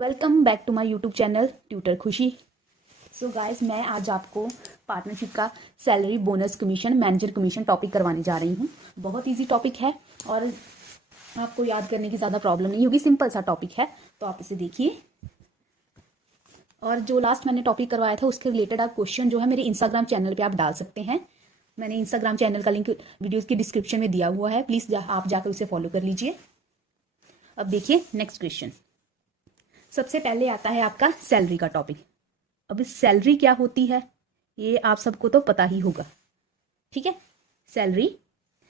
Welcome back to my YouTube channel tutor Khushi. So guys, मैं आज आपको पार्टनरशिप का salary, bonus, commission, manager commission topic करवाने जा रही हूँ। बहुत इजी टॉपिक है और आपको याद करने की ज़्यादा प्रॉब्लम नहीं होगी। सिंपल सा टॉपिक है, तो आप इसे देखिए। और जो लास्ट मैंने टॉपिक करवाया था उसके रिलेटेड आप क्वेश्चन जो है मेरे इंस्टाग्राम चैनल पर आप डाल सकते हैं। मैंने इंस्टाग्राम चैनल का लिंक वीडियोज़ की डिस्क्रिप्शन में दिया हुआ है, प्लीज़ आप जाकर उसे फॉलो कर लीजिए। अब देखिए नेक्स्ट क्वेश्चन। सबसे पहले आता है आपका सैलरी का टॉपिक। अब सैलरी क्या होती है ये आप सबको तो पता ही होगा, ठीक है। सैलरी,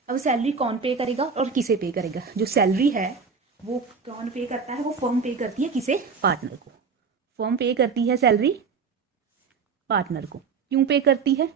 अब सैलरी कौन पे करेगा और किसे पे करेगा? जो सैलरी है वो कौन पे करता है? वो फर्म पे करती है। किसे? पार्टनर को। फर्म पे करती है सैलरी पार्टनर को। क्यों पे करती है?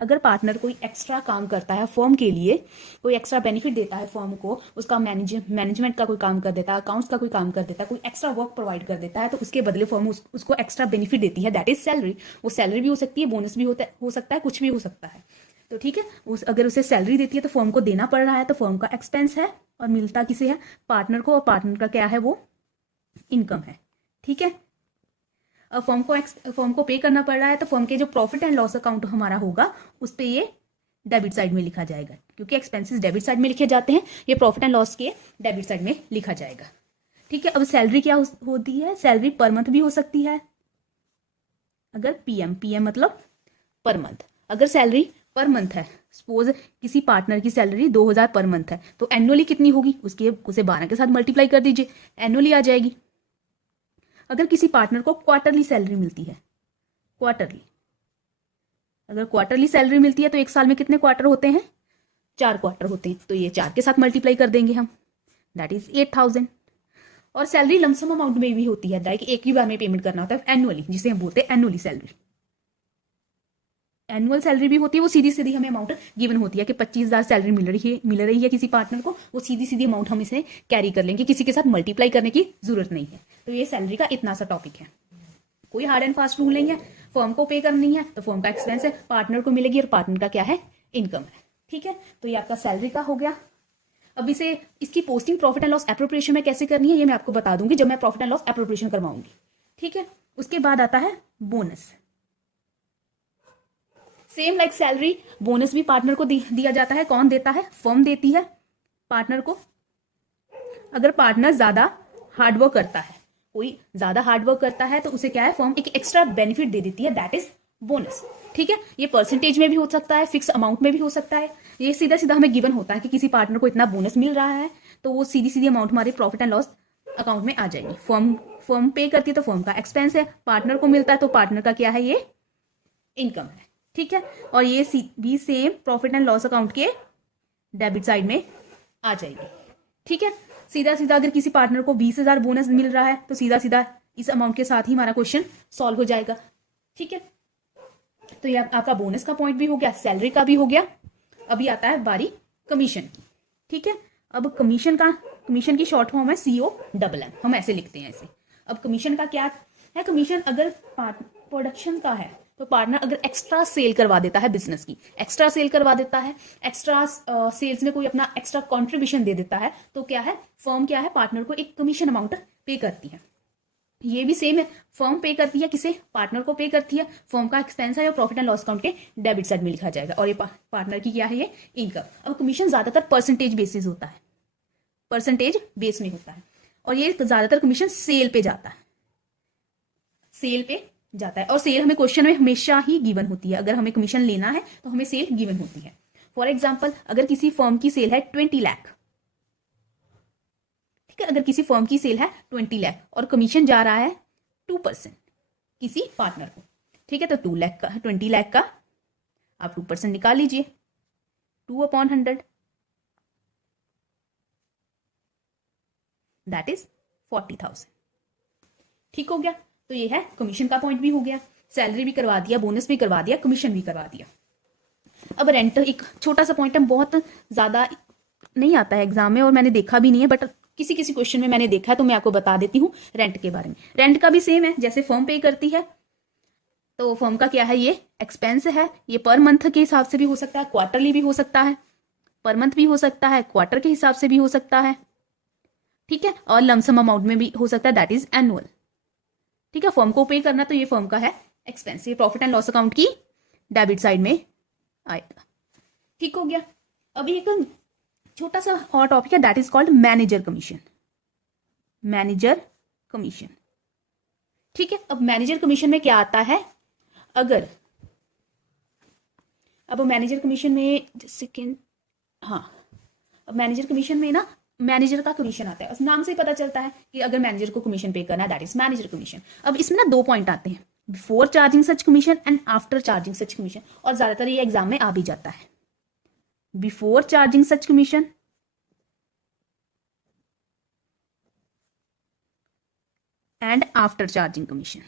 अगर पार्टनर कोई एक्स्ट्रा काम करता है फर्म के लिए, कोई एक्स्ट्रा बेनिफिट देता है फर्म को, उसका मैनेजमेंट का कोई काम कर देता है, अकाउंट्स का कोई काम कर देता है, कोई एक्स्ट्रा वर्क प्रोवाइड कर देता है, तो उसके बदले फर्म उसको एक्स्ट्रा बेनिफिट देती है, दैट इज सैलरी। वो सैलरी भी हो सकती है, बोनस भी हो सकता है, कुछ भी हो सकता है। तो ठीक है, अगर उसे सैलरी देती है तो फर्म को देना पड़ रहा है, तो फर्म का एक्सपेंस है और मिलता किसे है? पार्टनर को। और पार्टनर का क्या है? वो इनकम है, ठीक है। फर्म को पे करना पड़ रहा है तो फर्म के जो प्रॉफिट एंड लॉस अकाउंट हमारा होगा उस पे ये डेबिट साइड में लिखा जाएगा, क्योंकि एक्सपेंसेस डेबिट साइड में लिखे जाते हैं, ये प्रॉफिट एंड लॉस के डेबिट साइड में लिखा जाएगा, ठीक है। अब सैलरी क्या होती है? सैलरी पर मंथ भी हो सकती है। अगर पीएम मतलब पर मंथ, अगर सैलरी पर मंथ है, सपोज किसी पार्टनर की सैलरी 2000 पर मंथ है, तो एनुअली कितनी होगी? उसे 12 के साथ मल्टीप्लाई कर दीजिए, एनुअली आ जाएगी। अगर किसी पार्टनर को क्वार्टरली सैलरी मिलती है, क्वार्टरली, अगर क्वार्टरली सैलरी मिलती है तो एक साल में कितने क्वार्टर होते हैं? 4 क्वार्टर होते हैं, तो ये 4 के साथ मल्टीप्लाई कर देंगे हम, दैट इज 8000। और सैलरी लमसम अमाउंट में भी होती है, लाइक एक ही बार में पेमेंट करना होता है, एनुअली, जिसे हम बोलते हैं एनुअली सैलरी। एनुअल सैलरी भी होती है, वो सीधी सीधी हमें अमाउंट गिवन होती है कि 25,000 सैलरी मिल रही है किसी पार्टनर को, वो सीधी सीधी अमाउंट हम इसे कैरी कर लेंगे, किसी के साथ मल्टीप्लाई करने की जरूरत नहीं है। तो ये सैलरी का इतना सा टॉपिक है। कोई हार्ड एंड फास्ट रूल नहीं है। फर्म को पे करनी है तो फर्म का एक्सपेंस है, पार्टनर को मिलेगी, और पार्टनर का क्या है? इनकम है, ठीक है। तो ये आपका सैलरी का हो गया। अब इसकी posting profit and loss appropriation में कैसे करनी है ये मैं आपको बता दूंगी जब मैं प्रॉफिट एंड लॉस एप्रोप्रिएशन करवाऊंगी, ठीक है। उसके बाद आता है bonus. Same like salary, bonus भी पार्टनर को दिया जाता है। कौन देता है? फर्म देती है पार्टनर को। अगर पार्टनर ज्यादा हार्डवर्क करता है, कोई ज्यादा हार्डवर्क करता है, तो उसे क्या है? फर्म एक एक्स्ट्रा बेनिफिट दे देती है, दैट इज बोनस, ठीक है। ये परसेंटेज में भी हो सकता है, फिक्स अमाउंट में भी हो सकता है। ये सीधा सीधा हमें गिवन होता है कि किसी पार्टनर को इतना बोनस मिल रहा है, तो वो सीधी सीधी अमाउंट हमारे प्रॉफिट एंड लॉस अकाउंट में आ जाएगी। फर्म पे करती है तो फर्म का एक्सपेंस है, पार्टनर को मिलता है तो पार्टनर का क्या है? ये इनकम है, ठीक है। और ये भी same profit and loss account के डेबिट साइड में आ जाएगी, ठीक है। सीधा सीधा अगर किसी पार्टनर को 20,000 बोनस मिल रहा है तो सीधा सीधा इस अमाउंट के साथ ही हमारा क्वेश्चन सॉल्व हो जाएगा, ठीक है। तो ये आपका बोनस का पॉइंट भी हो गया, सैलरी का भी हो गया। अभी आता है बारी कमीशन की, ठीक है। अब कमीशन की शॉर्ट फॉर्म है COMM, हम ऐसे लिखते हैं ऐसे। अब कमीशन का क्या है? कमीशन अगर प्रोडक्शन का है तो पार्टनर अगर एक्स्ट्रा सेल करवा देता है, बिजनेस की एक्स्ट्रा सेल करवा देता है, एक्स्ट्रा सेल्स में कोई अपना एक्स्ट्रा कंट्रीब्यूशन दे देता है, तो क्या है? फर्म क्या है? पार्टनर को एक कमीशन अमाउंट पे करती है। ये भी सेम है, फर्म पे करती है, किसे? पार्टनर को पे करती है। फर्म का एक्सपेंस है और प्रॉफिट एंड लॉस अकाउंट के डेबिट साइड में लिखा जाएगा, और ये पार्टनर की क्या है? ये इनकम। अब कमीशन ज्यादातर परसेंटेज बेसिस होता है, परसेंटेज बेस में होता है, और ये ज्यादातर कमीशन सेल पे जाता है, सेल पे जाता है। और सेल हमें क्वेश्चन में हमेशा ही गिवन होती है, अगर हमें कमीशन लेना है तो हमें सेल गिवन होती है। फॉर एग्जाम्पल, अगर किसी फर्म की सेल है 20 लाख, ठीक है, अगर किसी फर्म की सेल है 20 लाख और कमीशन जा रहा है 2% किसी पार्टनर को, ठीक है, तो 2 लाख का, 20 लाख का आप 2% निकाल लीजिए, 2/100, दैट इज 40,000, ठीक हो गया। तो ये है कमीशन का पॉइंट भी हो गया, सैलरी भी करवा दिया, बोनस भी करवा दिया, कमीशन भी करवा दिया। अब रेंट एक छोटा सा पॉइंट है, बहुत ज्यादा नहीं आता है एग्जाम में और मैंने देखा भी नहीं है, बट किसी किसी क्वेश्चन में मैंने देखा है, तो मैं आपको बता देती हूँ रेंट के बारे में। रेंट का भी सेम है, जैसे फर्म पे करती है तो फर्म का क्या है? ये एक्सपेंस है। ये पर मंथ के हिसाब से भी हो सकता है, क्वार्टरली भी हो सकता है, पर मंथ भी हो सकता है, क्वार्टर के हिसाब से भी हो सकता है, ठीक है, और लमसम अमाउंट में भी हो सकता है, दैट इज एनुअल, ठीक है, फर्म को पे करना, तो ये फर्म का है एक्सपेंस, ये प्रॉफिट एंड लॉस अकाउंट की डेबिट साइड में आएगा। ठीक हो गया। अभी एक छोटा सा और टॉपिक है, that is called manager commission. Manager commission, ठीक है। अब मैनेजर कमीशन में क्या आता है, अगर अब मैनेजर कमीशन में सेकेंड, हाँ, अब मैनेजर कमीशन में ना मैनेजर का कमीशन आता है, उस नाम से ही पता चलता है कि अगर मैनेजर को कमीशन पे करना है, दैट इज मैनेजर कमीशन। अब इसमें ना 2 पॉइंट आते हैं, before charging such commission and after charging such commission, और ज्यादातर ये एग्जाम में आ भी जाता है। Before charging such commission and after charging commission.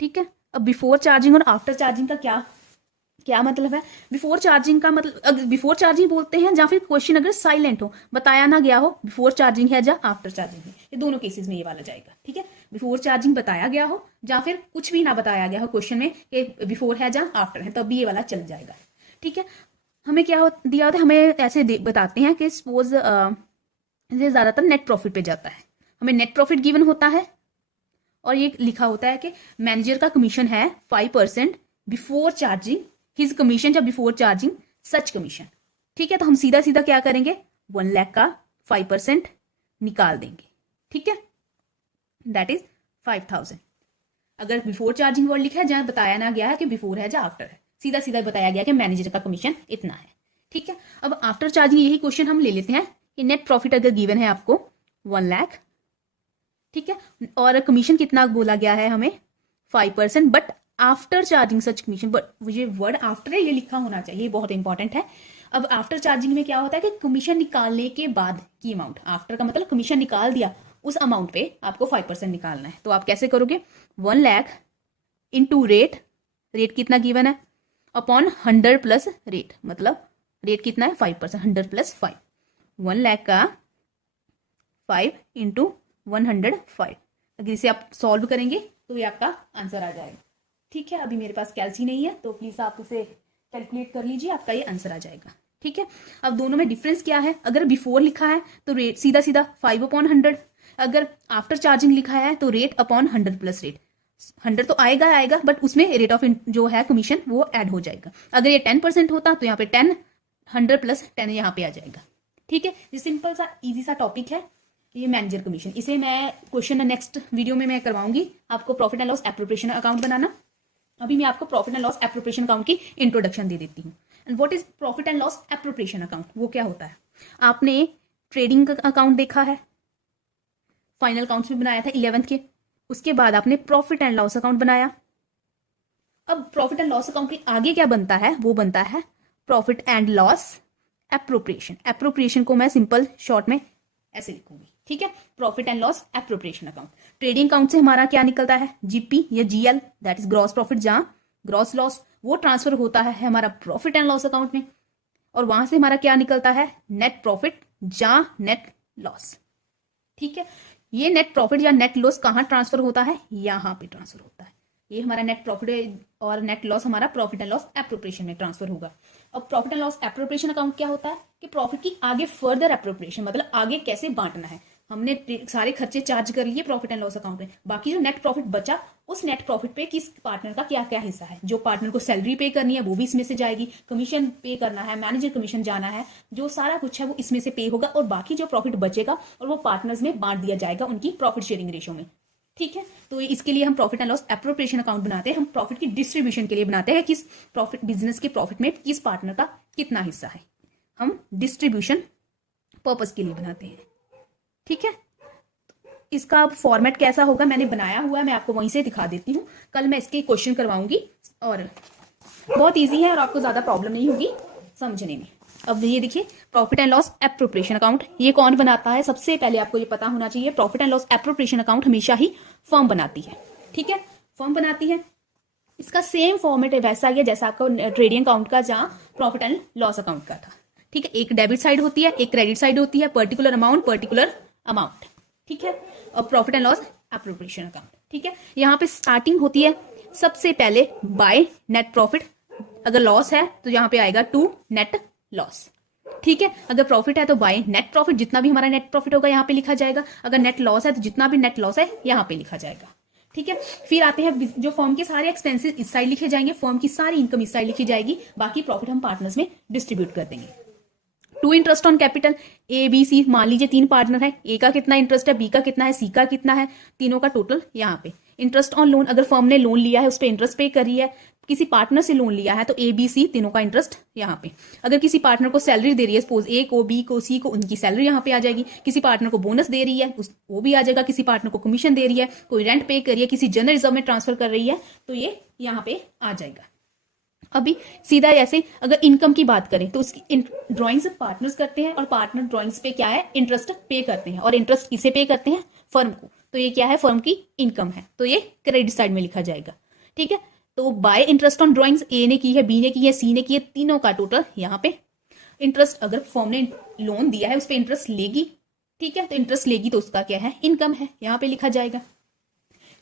ठीक है, अब बिफोर चार्जिंग और आफ्टर चार्जिंग का क्या क्या मतलब है। बिफोर चार्जिंग का मतलब, अगर बिफोर चार्जिंग बोलते हैं या फिर क्वेश्चन अगर साइलेंट हो, बताया ना गया हो बिफोर चार्जिंग है या आफ्टर चार्जिंग है, ये दोनों केसेस में ये वाला जाएगा। ठीक है, बिफोर चार्जिंग बताया गया हो या फिर कुछ भी ना बताया गया हो क्वेश्चन में कि बिफोर है या आफ्टर है, तब भी ये वाला चल जाएगा। ठीक है, हमें क्या दिया होता है, हमें ऐसे बताते हैं कि सपोज ये ज्यादातर नेट प्रॉफिट पे जाता है, हमें नेट प्रॉफिट गिवन होता है और ये लिखा होता है कि मैनेजर का कमीशन है 5% बिफोर चार्जिंग हिज कमीशन या बिफोर चार्जिंग सच कमीशन। ठीक है, तो हम सीधा सीधा क्या करेंगे, 1 लाख का 5% निकाल देंगे। ठीक है, दैट इज 5000। अगर बिफोर चार्जिंग वर्ड लिखा है, जहां बताया ना गया है कि बिफोर है या आफ्टर है, सीधा सीधा बताया गया कि मैनेजर का कमीशन इतना है। ठीक है, अब आफ्टर चार्जिंग यही क्वेश्चन हम ले लेते हैं कि नेट प्रॉफिट अगर गिवन है आपको 1 लाख, ठीक है, और कमीशन कितना बोला गया है हमें 5%, but after charging such commission, but ये वर्ड आफ्टर है, ये लिखा होना चाहिए, बहुत इंपॉर्टेंट है। अब आफ्टर चार्जिंग में क्या होता है कि कमीशन निकालने के बाद की अमाउंट, आफ्टर का मतलब कमीशन निकाल दिया, उस अमाउंट पे आपको 5% निकालना है। तो आप कैसे करोगे, 1 लाख इंटू रेट, रेट कितना गिवन है, अपॉन 100 प्लस रेट, मतलब रेट कितना है 5%, 100 प्लस 5, 1 लाख का 5 इंटू 105। अगर इसे आप सॉल्व करेंगे तो ये आपका आंसर आ जाएगा। ठीक है, अभी मेरे पास कैलसी नहीं है, तो प्लीज आप इसे कैलकुलेट कर लीजिए, आपका ये आंसर आ जाएगा। ठीक है, अब दोनों में डिफरेंस क्या है, अगर बिफोर लिखा है तो रेट सीधा सीधा 5/100, अगर आफ्टर चार्जिंग लिखा है तो रेट अपॉन 100 प्लस रेट, 100 तो आएगा बट उसमें रेट ऑफ जो है कमीशन वो ऐड हो जाएगा। अगर ये 10% होता तो यहाँ पे 10, 100 प्लस 10 यहाँ पे आ जाएगा। ठीक है, ये सिंपल सा इजी सा टॉपिक है, ये मैनेजर कमीशन। इसे मैं क्वेश्चन नेक्स्ट वीडियो में मैं करवाऊंगी आपको profit and loss appropriation account बनाना। अभी मैं आपको profit and loss appropriation account की इंट्रोडक्शन दे देती हूँ। And what is profit and loss appropriation account, वो क्या होता है। आपने ट्रेडिंग का अकाउंट देखा है, फाइनल अकाउंट्स में बनाया था 11th के, उसके बाद आपने प्रॉफिट एंड लॉस अकाउंट बनाया। अब प्रॉफिट एंड लॉस अकाउंट के आगे क्या बनता है, वो बनता है profit and loss appropriation. Appropriation को मैं सिंपल शॉर्ट में ऐसे लिखूंगी। ठीक है, profit and loss appropriation account. Trading account से हमारा क्या निकलता है, जीपी या GL, that is gross profit, जहां ग्रॉस लॉस वो ट्रांसफर होता है हमारा प्रॉफिट एंड लॉस अकाउंट में, और वहां से हमारा क्या निकलता है, नेट प्रॉफिट जहां नेट लॉस। ठीक है, ये नेट प्रॉफिट या नेट लॉस कहां ट्रांसफर होता है, यहां पे ट्रांसफर होता है। ये हमारा नेट प्रॉफिट और नेट लॉस हमारा प्रॉफिट एंड लॉस एप्रोप्रिएशन में ट्रांसफर होगा। अब profit and loss appropriation account क्या होता है कि प्रॉफिट की आगे फर्दर एप्रोप्रिएशन, मतलब आगे कैसे बांटना है। हमने सारे खर्चे चार्ज कर लिए प्रॉफिट एंड लॉस अकाउंट में, बाकी जो नेट प्रॉफिट बचा, उस नेट प्रॉफिट पे किस पार्टनर का क्या क्या हिस्सा है। जो पार्टनर को सैलरी पे करनी है वो भी इसमें से जाएगी, कमीशन पे करना है, मैनेजर कमीशन जाना है, जो सारा कुछ है वो इसमें से पे होगा, और बाकी जो प्रॉफिट बचेगा और वो पार्टनर्स में बांट दिया जाएगा उनकी प्रॉफिट शेयरिंग रेशियो में। ठीक है, तो इसके लिए हम profit and loss appropriation account बनाते हैं। हम प्रॉफिट की डिस्ट्रीब्यूशन के लिए बनाते हैं, किस प्रॉफिट बिजनेस के प्रॉफिट में किस पार्टनर का कितना हिस्सा है, हम डिस्ट्रीब्यूशन पर्पस के लिए बनाते हैं। ठीक है, इसका फॉर्मेट कैसा होगा मैंने बनाया हुआ है, मैं आपको वहीं से दिखा देती हूँ। कल मैं इसके क्वेश्चन करवाऊंगी और बहुत इजी है और आपको ज्यादा प्रॉब्लम नहीं होगी समझने में। अब ये देखिए, profit and loss appropriation account ये कौन बनाता है, सबसे पहले आपको ये पता होना चाहिए, profit and loss appropriation account हमेशा ही फर्म बनाती है। ठीक है, फर्म बनाती है। इसका सेम फॉर्मेट वैसा ही है जैसा आपका ट्रेडिंग अकाउंट का, जहां प्रॉफिट एंड लॉस अकाउंट का था। ठीक है, एक डेबिट साइड होती है, एक क्रेडिट साइड होती है, पर्टिकुलर अमाउंट। ठीक है, और profit and loss appropriation account. ठीक है, यहाँ पे स्टार्टिंग होती है सबसे पहले बाय नेट प्रॉफिट, अगर लॉस है तो यहाँ पे आएगा टू नेट लॉस। ठीक है, अगर प्रॉफिट है तो बाय नेट प्रॉफिट, जितना भी हमारा नेट प्रॉफिट होगा यहाँ पे लिखा जाएगा। अगर नेट लॉस है तो जितना भी नेट लॉस है यहाँ पे लिखा जाएगा। ठीक है, फिर आते हैं जो फर्म के सारे एक्सपेंसेस इस साइड लिखे जाएंगे, फर्म की सारी इनकम इस साइड लिखी जाएगी, बाकी प्रॉफिट हम पार्टनर्स में डिस्ट्रीब्यूट कर देंगे। To interest on capital, A B C, मान लीजिए 3 पार्टनर है, ए का कितना इंटरेस्ट है, बी का कितना है, सी का कितना है, तीनों का टोटल यहाँ पे। इंटरेस्ट ऑन लोन, अगर फर्म ने लोन लिया है उस पर इंटरेस्ट पे कर रही है, किसी पार्टनर से लोन लिया है तो ए बी सी तीनों का इंटरेस्ट यहाँ पे। अगर किसी पार्टनर को सैलरी दे रही है, सपोज ए को, बी को, सी को, उनकी सैलरी यहाँ पे आ जाएगी। किसी पार्टनर को बोनस दे रही है वो भी आ जाएगा। किसी पार्टनर को कमीशन दे रही है, कोई रेंट पे कर रही है, किसी जनरल रिजर्व में ट्रांसफर कर रही है, तो ये यहाँ पे आ जाएगा। अभी सीधा ऐसे अगर इनकम की बात करें तो उसकी ड्रॉइंग्स पार्टनर्स करते हैं और पार्टनर ड्रॉइंग्स पे क्या है, इंटरेस्ट पे करते हैं, और इंटरेस्ट किसे पे करते हैं, फर्म को। तो ये क्या है, फर्म की इनकम है, तो ये क्रेडिट साइड में लिखा जाएगा। ठीक है, तो बाय इंटरेस्ट ऑन ड्रॉइंग्स ए ने की है, बी ने की है, सी ने की है, तीनों का टोटल यहाँ पे इंटरेस्ट। अगर फर्म ने लोन दिया है उस पर इंटरेस्ट लेगी, ठीक है, तो इंटरेस्ट लेगी तो उसका क्या है, इनकम है, यहाँ पे लिखा जाएगा।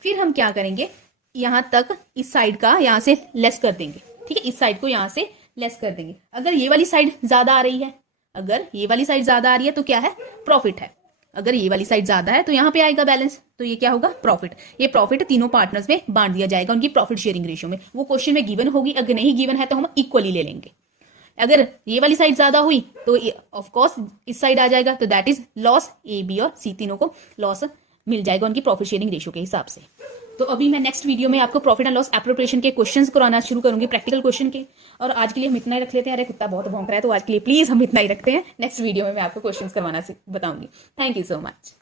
फिर हम क्या करेंगे, यहां तक इस साइड का यहां से लेस कर देंगे। ठीक है, इस साइड को यहां से लेस कर देंगे। अगर ये वाली साइड ज्यादा आ रही है, अगर ये वाली साइड ज्यादा आ रही है तो क्या है, प्रॉफिट है। अगर ये वाली साइड ज्यादा है तो यहाँ पे आएगा बैलेंस, तो ये क्या होगा, प्रॉफिट। ये प्रॉफिट तीनों पार्टनर्स में बांट दिया जाएगा उनकी प्रॉफिट शेयरिंग रेशियो में। वो क्वेश्चन में गिवन होगी, अगर नहीं गिवन है तो हम इक्वली ले लेंगे। अगर ये वाली साइड ज्यादा हुई तो ऑफ कोर्स इस साइड आ जाएगा, तो that is loss. A B और सी तीनों को लॉस मिल जाएगा उनकी प्रॉफिट शेयरिंग रेशियो के हिसाब से। तो अभी मैं नेक्स्ट वीडियो में आपको प्रॉफिट एंड लॉस एप्रोप्रिएशन के क्वेश्चंस कराना शुरू करूंगी, प्रैक्टिकल क्वेश्चन के। और आज के लिए हम इतना ही रख लेते हैं। अरे कुत्ता बहुत भौंक रहा है, तो आज के लिए प्लीज हम इतना ही रखते हैं। नेक्स्ट वीडियो में मैं आपको क्वेश्चंस करवाना बताऊंगी। Thank you so much.